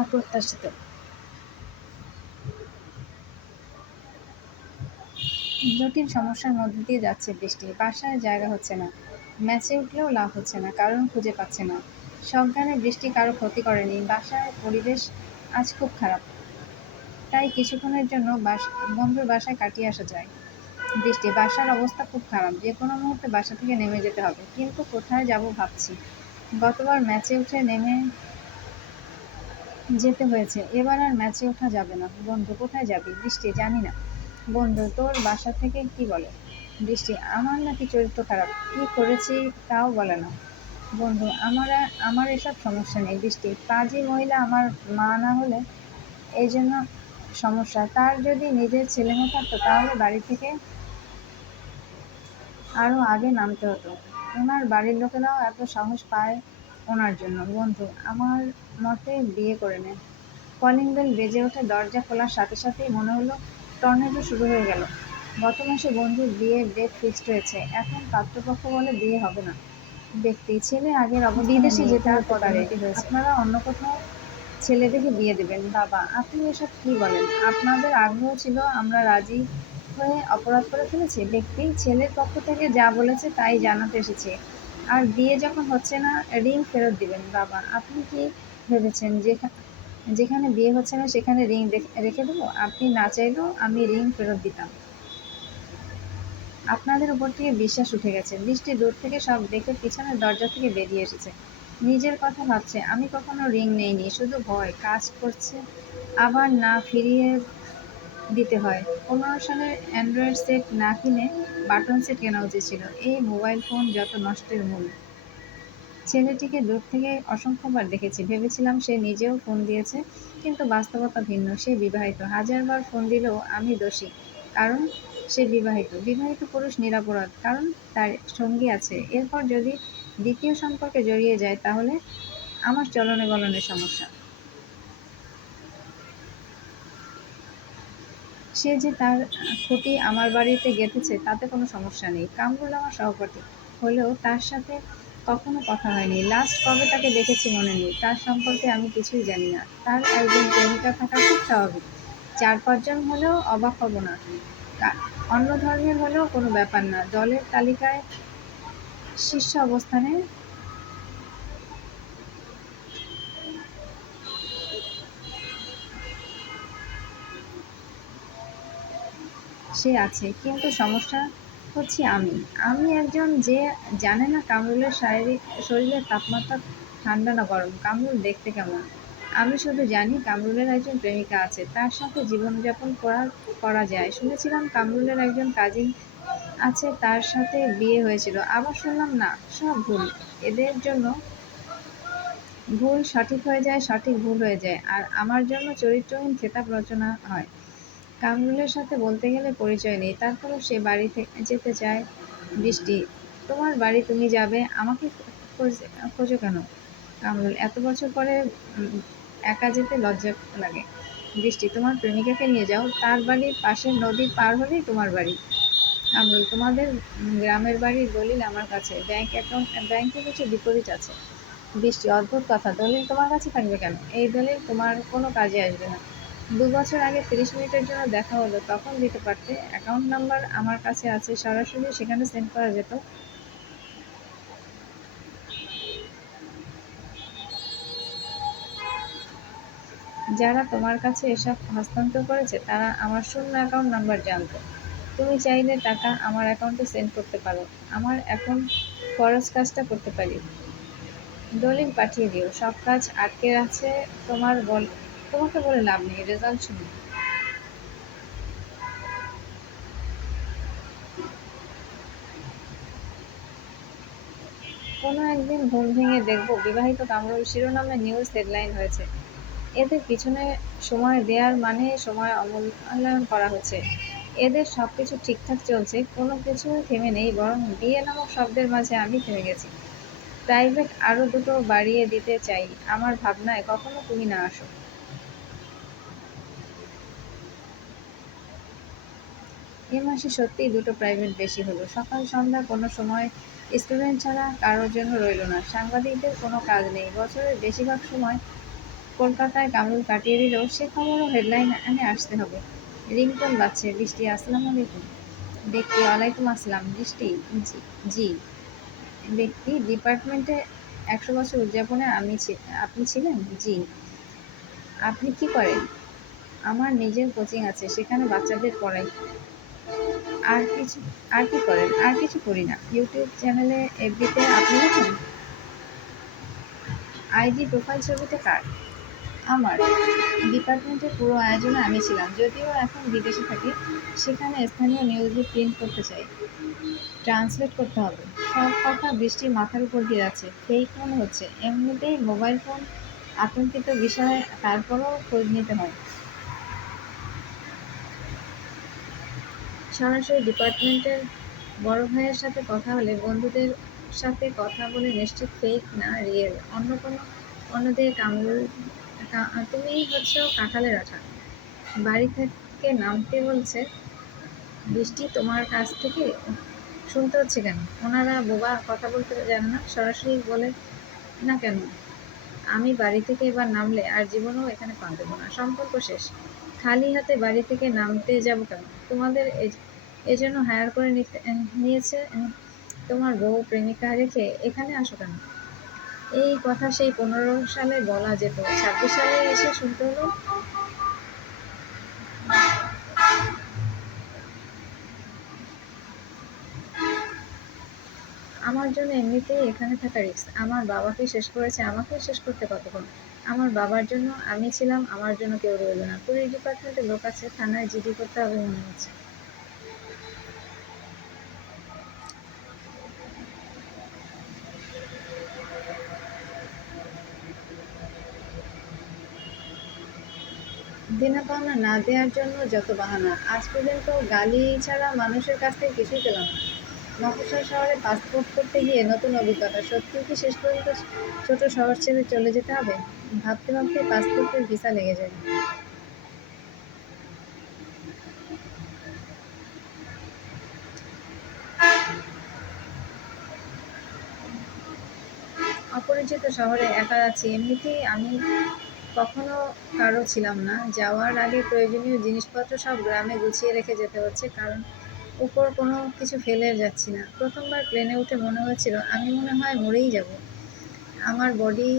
অপ্রত্যাশিত জটিল সমস্যার মধ্যে দিয়ে যাচ্ছে বৃষ্টি। বাসায় জায়গা হচ্ছে না, ম্যাচে উঠলেও লাভ হচ্ছে না, কারণ খুঁজে পাচ্ছে না। সজ্ঞানে বৃষ্টি কারো ক্ষতি করেনি, বাসার পরিবেশ আজ খুব খারাপ, তাই কিছুক্ষণের জন্য বন্ধুর বাসায় কাটিয়ে আসা যায়। বৃষ্টি, বাসার অবস্থা খুব খারাপ, যে কোনো মুহূর্তে বাসা থেকে নেমে যেতে হবে, কিন্তু কোথায় যাব ভাবছি। গতবার ম্যাচে উঠে নেমে যেতে হয়েছে, এবার আর ম্যাচে ওঠা যাবে না। বন্ধু, কোথায় যাবি? বৃষ্টি, জানি না। বন্ধু, তোর বাসা থেকে কি বলে? বৃষ্টি, আমার নাকি চরিত্র খারাপ, কি করেছি তাও বলে না। বন্ধু, আমার এসব সমস্যা নেই। বৃষ্টি, পাজি মহিলা আমার মা না হলে এই জন্য সমস্যা। তার যদি নিজের ছেলেমেয়ে থাকতো তাহলে বাড়ি থেকে আরও আগে নামতে হতো। ওনার বাড়ির লোকেরাও এত সাহস পায় ওনার জন্য। বন্ধু, আমার মতে বিয়ে করে নে। কলিং বেল বেজে ওঠে, দরজা খোলার সাথে সাথেই মনে হলো টর্নেডো শুরু হয়ে গেল। গত মাসে বন্ধুর বিয়ের ডেট ফিক্সড হয়েছে, এখন পাত্রপক্ষ বলে বিয়ে হবে না। ব্যক্তি, ছেলে আগের অবস্থানে বিদেশে নেই, যেতে হতে পারে, আপনারা অন্য কোথাও ছেলে দেখে বিয়ে দেবেন। বাবা, আপনি এসব কি বলেন? আপনাদের আগ্রহ ছিল, আমরা রাজি হয়ে অপরাধ করে ফেলেছি। ব্যক্তি, ছেলের পক্ষ থেকে যা বলেছে তাই জানাতে এসেছি, আর বিয়ে যখন হচ্ছে না রিং ফেরত দিবেন। বাবা, আপনি কি ভেবেছেন যেখানে বিয়ে হচ্ছে না সেখানে রিং রেখে দেবো? আপনি না চাইলেও আমি রিং ফেরত দিতাম। আপনাদের উপর থেকে বিশ্বাস উঠে গেছে। বৃষ্টি দূর থেকে সব দেখে পিছনের দরজা থেকে বেরিয়ে এসেছে। নিজের কথা ভাবছে, আমি কখনো রিং নেইনি, শুধু ভয় কাজ করছে আবার না ফিরিয়ে দিতে হয়। 15 সালের অ্যান্ড্রয়েড সেট না কিনে বাটন সেট কেনা উচিত ছিল। এই মোবাইল ফোন যত নষ্টের মূল। ছেলেটিকে দূর থেকে অসংখ্যবার দেখেছি, ভেবেছিলাম সে নিজেও ফোন দিয়েছে, কিন্তু বাস্তবতা ভিন্ন। সে বিবাহিত, হাজারবার ফোন দিলেও আমি দোষী, কারণ সে বিবাহিত। বিবাহিত পুরুষ নিরপরাধ, কারণ তার সঙ্গী আছে। এরপর যদি দ্বিতীয় সম্পর্কে জড়িয়ে যায় তাহলে আমার চলনে বলনে সমস্যা। সে যে তার খুঁটি আমার বাড়িতে গেঁথেছে তাতে কোনো সমস্যা নেই। কামরুল আমার সহপাঠী হলেও তার সাথে কখনো কথা হয়নি। লাস্ট কবে তাকে দেখেছি মনে নেই। তার সম্পর্কে আমি কিছুই জানি না। তার একজন প্রেমিকা থাকা খুব স্বাভাবিক। 4-5 জন হলেও অবাক হব না। অন্য ধর্মের হলেও কোনো ব্যাপার না। দলের তালিকায় শীর্ষ অবস্থানে সে আছে, কিন্তু সমস্যা হচ্ছি আমি। আমি একজন যে জানে না কামরুলের শরীরের তাপমাত্রা ঠান্ডা না গরম, কামরুল দেখতে কেমন। আমি শুধু জানি কামরুলের একজন প্রেমিকা আছে, তার সাথে জীবনযাপন করা যায়। শুনেছিলাম কামরুলের একজন কাজিন আছে, তার সাথে বিয়ে হয়েছিল, আবার শুনলাম না। সব ভুল। এদের জন্য ভুল সঠিক হয়ে যায়, সঠিক ভুল হয়ে যায়, আর আমার জন্য চরিত্রহীন খেতাব রচনা হয়। কামরুলের সাথে বলতে গেলে পরিচয় নেই, তারপরেও সে বাড়ি যেতে চায়। বৃষ্টি, তোমার বাড়ি তুমি যাবে, আমাকে খোঁজো কেন? কামরুল, এত বছর পরে একা যেতে লজ্জা লাগে। বৃষ্টি, তোমার প্রেমিকাকে নিয়ে যাও, তার বাড়ির পাশের নদী পার হলেই তোমার বাড়ি। কামরুল, তোমাদের গ্রামের বাড়ির দলিল আমার কাছে, ব্যাংকে কিছু ডিপোজিট আছে। বৃষ্টি, অদ্ভুত কথা, দলিল তোমার কাছে থাকবে কেন? এই দলিল তোমার কোনো কাজে আসবে না। 2 বছর আগে 30 মিনিটের জন্য দেখা হলো, তখন দিতে পারতে। অ্যাকাউন্ট নাম্বার আমার কাছে আছে, সরাসরি সেখানে সেন্ড করা যেত। যারা তোমার কাছে এসব হস্তান্তর করেছে তারা আমার শূন্য অ্যাকাউন্ট নাম্বার জানতো। তুমি চাইলে টাকা আমার অ্যাকাউন্টে সেন্ড করতে পারো, আমার এখন ফরজ কাজটা করতে পারি। দলিল পাঠিয়ে দিও, সব কাজ আটকে আছে। তোমাকে বলে লাভ নেই, রেজাল্ট শুনি। কোনো একদিন ঘুম ভেঙে দেখব বিবাহিত কামরুল শিরোনামে নিউজ হেডলাইন হয়েছে। এদের পিছনে সময় দেওয়ার মানে সময় অমূল্যায়ন করা হচ্ছে। এদের সব কিছু ঠিকঠাক চলছে, কোনো কিছুই থেমে নেই, বরং বিয়ে নামক শব্দের মাঝে আমি থেমে গেছি। প্রাইভেট আরও দুটো বাড়িয়ে দিতে চাই, আমার ভাবনায় কখনো তুমি না আসো। এ মাসে সত্যিই দুটো প্রাইভেট বেশি হলো। সকাল সন্ধ্যা কোনো সময় স্টুডেন্ট ছাড়া কারোর জন্য রইল না। সাংবাদিকদের কোনো কাজ নেই, বছরের বেশিরভাগ সময় কলকাতায় কামরুল কাটিয়ে দিল, সে খবরও হেডলাইনে আসতে হবে। রিংটোন বাজছে। বৃষ্টি, আসসালামু আলাইকুম। ব্যক্তি, ওয়ালাইকুম আসসালাম। বৃষ্টি, জি। জি। ব্যক্তি, ডিপার্টমেন্টে 100 বছর উদযাপনে আপনি ছিলেন? জি। আপনি কি করেন? আমার নিজের কোচিং আছে, সেখানে বাচ্চাদের পড়াই। আর কিছু? আর কি করেন? আর কিছু করি না। ইউটিউব চ্যানেলে, এফবিতে আপনি লেখেন? আইডি প্রোফাইল ছবিতে কার? আমার। ডিপার্টমেন্টের পুরো আয়োজনে আমি ছিলাম, যদিও এখন বিদেশে থাকি। সেখানে স্থানীয় নিউজে প্রিন্ট করতে চাই, ট্রান্সলেট করতে হবে। সব কথা বৃষ্টির মাথার উপর দিয়ে যাচ্ছে। ফেক মনে হচ্ছে। এমনিতেই মোবাইল ফোন আতঙ্কিত বিষয়, তারপরও খোঁজ নিতে হয়। সরাসরি ডিপার্টমেন্টের বড় ভাইয়ের সাথে কথা হলে, বন্ধুদের সাথে কথা বলে নিশ্চিত ফেক না রিয়েল। অন্যদের কামড়। তুমি হচ্ছে কাঁঠালের আঠা। বাড়ি থেকে নামতে বলছে। বৃষ্টি, তোমার কাছ থেকে শুনতে হচ্ছে কেন? ওনারা বোবা, কথা বলতে জানে না, সরাসরি বলে না কেন? আমি বাড়ি থেকে এবার নামলে আর জীবনেও এখানে পা দেবো না। সম্পর্ক শেষ। খালি হাতে বাড়ি থেকে নামতে যাব কেন? তোমাদের এজন্য হায়ার করে নিয়েছে। তোমার বউ প্রেমিকা রেখে এখানে আসো কেন? এই কথা সেই 15 সালে বলা যেত, 26 সালে এসে শুনতে হলো। আমার জন্য এমনিতেই এখানে থাকা রিস্ক। আমার বাবাকে শেষ করেছে, আমাকে শেষ করতে কতক্ষণ? আমার বাবার জন্য আমি ছিলাম, আমার জন্য কেউ রইল না। পুলিশ ডিপার্টমেন্টে লোক আছে, থানায় জিডি করতে হবে মনে হচ্ছে। দেনা পাওনা না দেওয়ার জন্য যত বাহানা। আজ পর্যন্ত গালি ছাড়া মানুষের কাছ থেকে কিছুই পেলাম না। মফস্বল শহরে পাসপোর্ট করতে গিয়ে নতুন অভিজ্ঞতা। সত্যিই কি শেষ পর্যন্ত ছোট শহর ছেড়ে চলে যেতে হবে? ভাবতে ভাবতে পাসপোর্টের ভিসা লেগে যায়। অপরিচিত শহরে একা আছি। এমনিতেই আমি কখনো কারো ছিলাম না। যাওয়ার আগে প্রয়োজনীয় জিনিসপত্র সব গ্রামে গুছিয়ে রেখে যেতে হচ্ছে, কারণ উপর কোনো কিছু ফেলে যাচ্ছি না। প্রথমবার প্লেনে উঠে মনে হয়েছিল আমি মনে হয় মরেই যাব। আমার বডি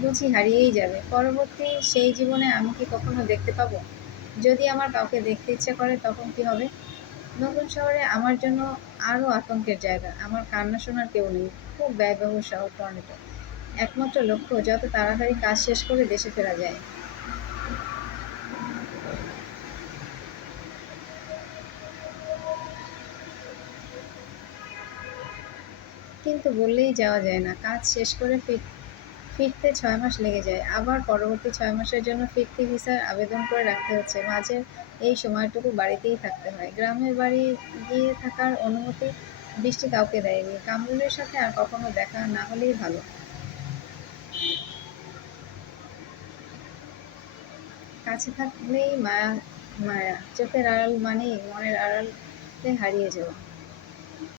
বুঝি হারিয়েই যাবে। পরবর্তী সেই জীবনে আমি কি কখনো দেখতে পাবো? যদি আমার কাউকে দেখতে ইচ্ছে করে, তখন কি হবে? নতুন শহরে আমার জন্য আরও আতঙ্কের জায়গা। আমার কান্না শোনার কেউ নেই। খুব ব্যয়বহুল শহর টর্নেটো। একমাত্র লক্ষ্য যত তাড়াতাড়ি কাজ শেষ করে দেশে ফেরা যায়। কিন্তু বললেই যাওয়া যায় না। কাজ শেষ করে ফিরতে 6 মাস লেগে যায়। আবার পরবর্তী 6 মাসের জন্য ফিরতি ভিসার আবেদন করে রাখতে হচ্ছে। মাঝের এই সময়টুকু বাড়িতেই থাকতে হয়। গ্রামের বাড়ি গিয়ে থাকার অনুমতি বৃষ্টি কাউকে দেয়নি। কামরুলের সাথে আর কখনো দেখা না হলেই ভালো। কাছে থাকলেই মায়া, মায়া চোখের আড়াল মানেই মনের আড়ালে হারিয়ে যাওয়া।